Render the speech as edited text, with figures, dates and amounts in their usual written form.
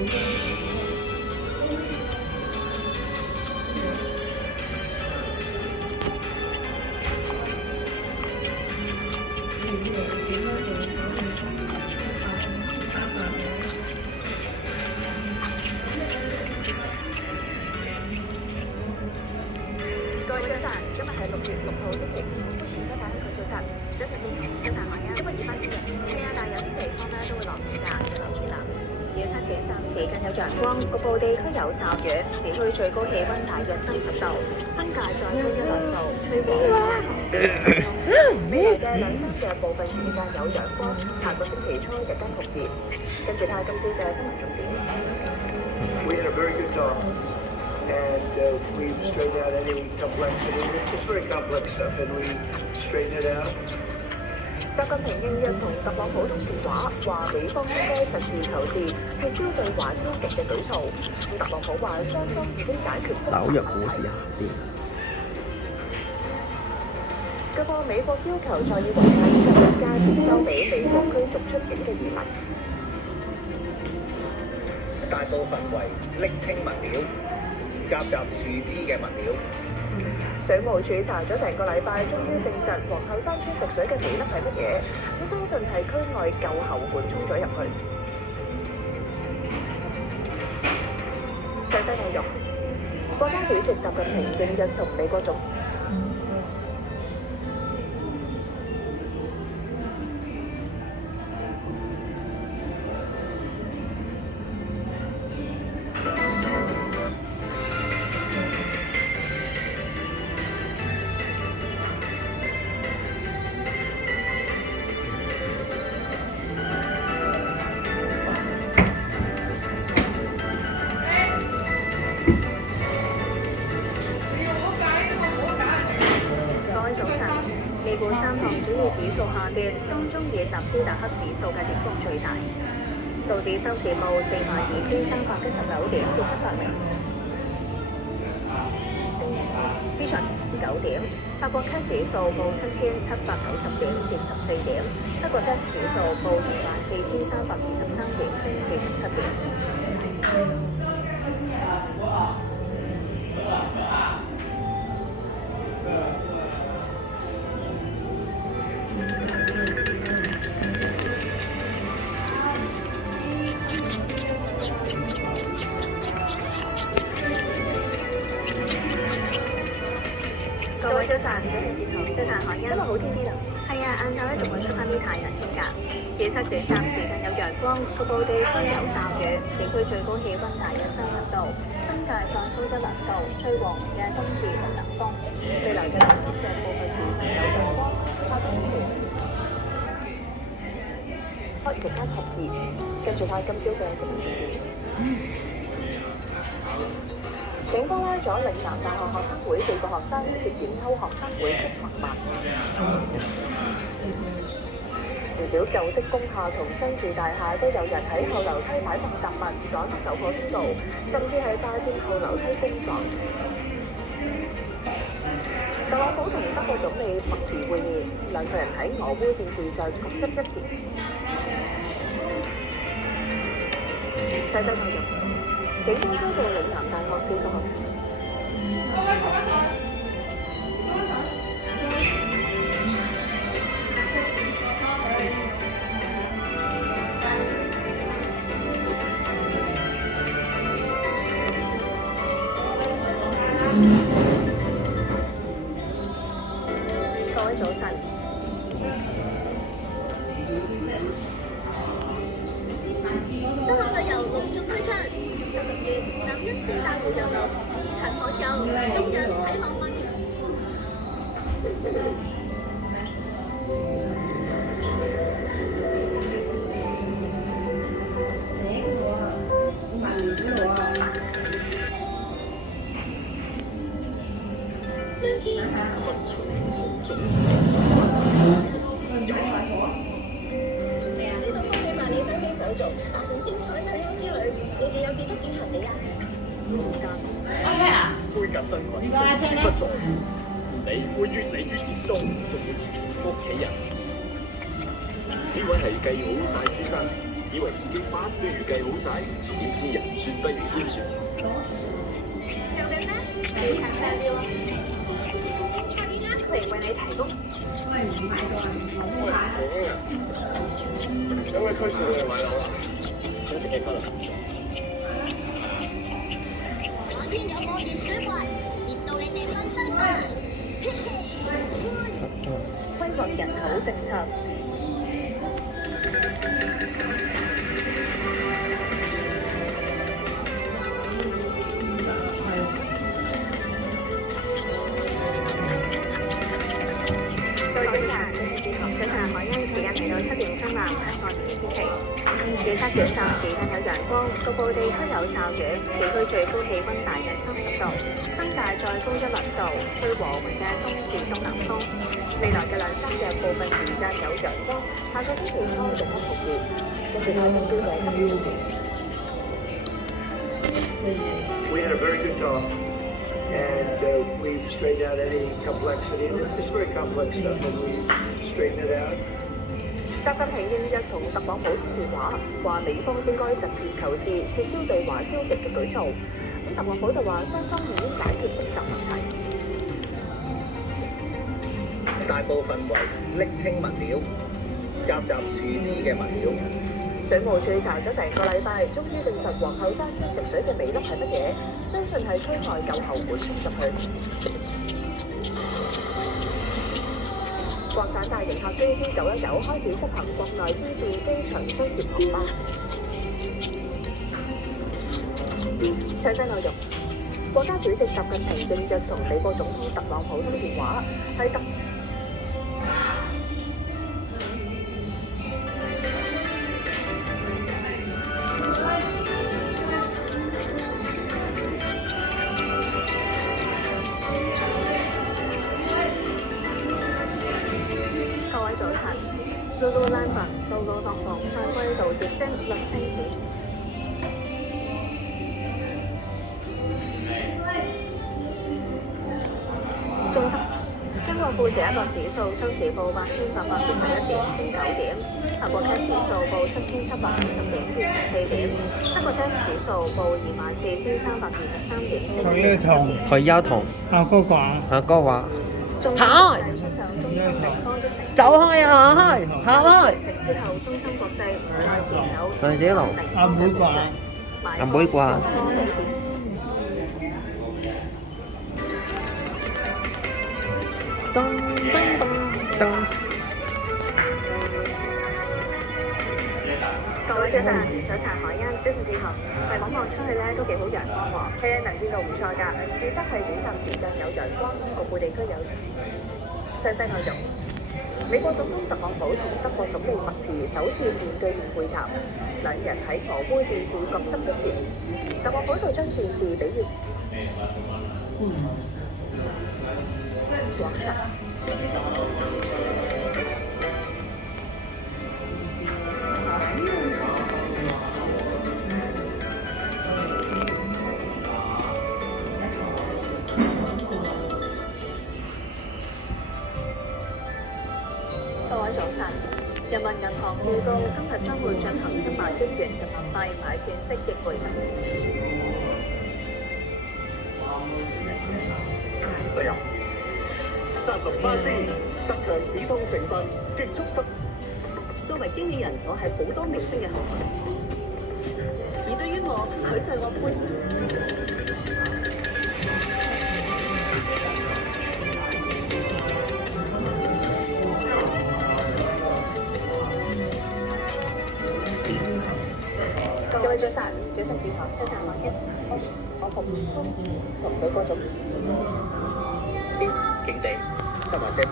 各位早晨，今日係6月6號星期五，歡迎收睇香港早晨。早晨先，早晨好呀。今日2分鐘嘅，但係有啲地方咧都會落雨㗎，要留意啦。預測短暫時間有陽光，局部地區有驟雨。市區最高氣温大約30度，新界再高1、2度，吹和緩至清風。未來嘅2、3日部分時間有陽光，下個星期初日間酷熱。跟住睇下今朝嘅新聞重點。We had a very good talk, and we straightened out any complexity. It's very complex stuff, and we straightened it out. 習近平應約同特朗普通電話，話美方應該實事求是，撤銷對華消極嘅舉措。特朗普話雙方已經解決分歧問題。據報美國要求再以維亞爾嘅國家接收俾美國驅逐出境嘅移民。大部分為瀝青物料、夾雜樹枝嘅物料。水務署查咗成個禮拜，終於證實皇后山村食水嘅微粒係乜嘢，咁相信係區外舊喉管沖咗入去。詳細內容，國家主席習近平應約同美國總美股3項主要指數下跌，當中以納斯達克指數嘅跌幅最大，道指收市報42,319點，跌100名，市場9點。法國 CAC 指數報7,790點，跌14點。德國 DAX 指數報24,323點，升47點。各位早晨，早晨市場，早晨海欣，今日好天啲啦。係啊，晏晝咧仲會出翻啲太陽添㗎。預測短暫時間有陽光，局部地區有驟雨。市區最高氣温大約30度，新界再高1、2度，吹和緩嘅東至東南風。未來嘅2、3日部分時間有陽光，下個星期日間酷熱。跟住睇今朝嘅新聞重點。警方拉咗嶺南大學學生會4個學生涉嫌偷學生會積物品。唔少舊式工廈同商住大廈都有人喺後樓梯擺放雜物，阻塞走火通道，甚至係霸佔後樓梯工作。特朗普同德國總理默茨會面，兩個人喺俄烏戰事上各執一詞。詳細內容。警方拘捕嶺南大學4個學生。各位早晨。新學旅遊陸續推出。10月，南一4大湖遊樂市場罕有，今日睇浪漫。你都幫你辦理登記手續，搭上精彩退休之旅，你哋有幾多件行李啊？灰甲真菌從此不再，你會越嚟越嚴重，仲要傳屋企人。呢位係計好晒先生，以為自己乜都預計好晒，點知人算不如天算。有嘅咩？你睇聲啲咯。嚟為你提供。喂，有咩驅使你買樓啦？想食幾分啊？我先有個熱水罐，熱到你哋分分散。規劃人口政策。各位早晨，早晨市場，早晨海欣，時間嚟到7點鐘啦，香港天氣。預測短暫時間有陽光，局部地區有驟雨，市區最高氣温大約30度，新界再高1、2度，吹和緩嘅東至東南風。未來嘅2-3日部分時間有陽光，下個星期初更加酷熱，跟住睇今朝嘅新聞重點。We had a very good talk, and we've straightened out any complexity. And it's very complex stuff, and we straightened it out. 習近平應約同特朗普通電話，話美方應該實事求是，撤銷對華消極嘅舉措。咁特朗普就話雙方已經解決複雜問題。大部分為瀝青物料，夾雜樹枝嘅物料。水務署查咗成個禮拜，終於證實皇后山天食水嘅微粒係乜嘢，相信係區內舊喉管衝入去。國產大型客機C919開始執行國內支線機場商業航班。詳細內容，國家主席習近平應約同美國總統特朗普通電話，係特早晨 ，Lululemon、Lululemon 上季度業績略升市場。中芯經過富時一個指數收市報8881點，升9點；德國 CAC 指數報7750點，跌14點；德國 DAX 指數報24323點，升4點。佢腰痛。阿哥講。阿哥話。中芯國際出售中芯微科一成。走開啊！行開！成之後，中芯國際唔再持有兩隻龍。阿妹啩？阿妹啩？噔噔噔噔。各位早晨，早晨海欣，早晨志豪。大廣望出去咧都幾好陽光喎，氣能見度唔錯㗎。預測係短暫時間有陽光，局部地區有霧。詳細內容。美國總統特朗普同德國總理默茨首次面對面會談，兩人喺俄烏戰事各執一詞。特朗普就將戰事比喻廣場。各位早晨，人民銀行預告今日將會進行1萬億元人民幣買券式逆回購。哎呀，殺龍巴斯特強止痛成分，極速濕。作為經理人，我係好多明星嘅後輩，而對於我，佢就係我杯。各位早晨，早晨市場，早晨我一我同美國總邊境地，收埋些。